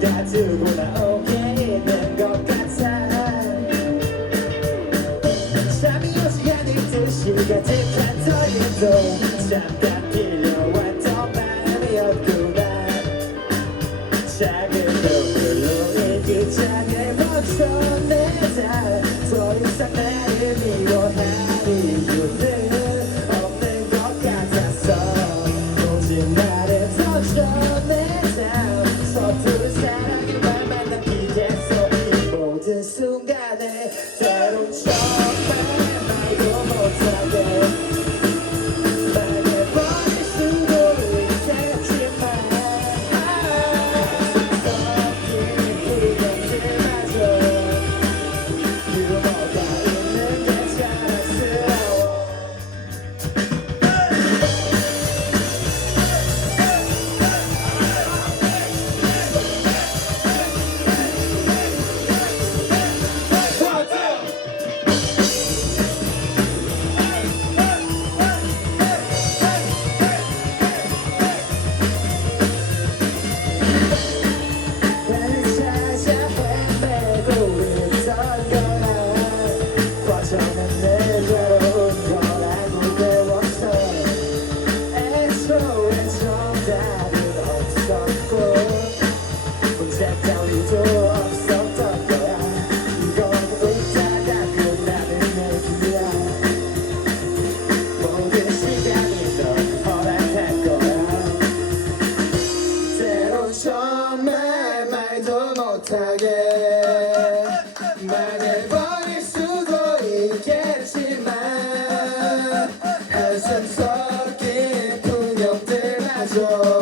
다투고 나오게 있는 것 같아. 잠이 어지간히 듯이 가득한 더위도 잠깐 빌려왔던 마음이었구나. 작은 눈물로 일기장을 벗어내자. 더 이상 나를 미워하 말도 못하게 말해버릴 수도 있겠지만 한숨 섞인 풍경들 마저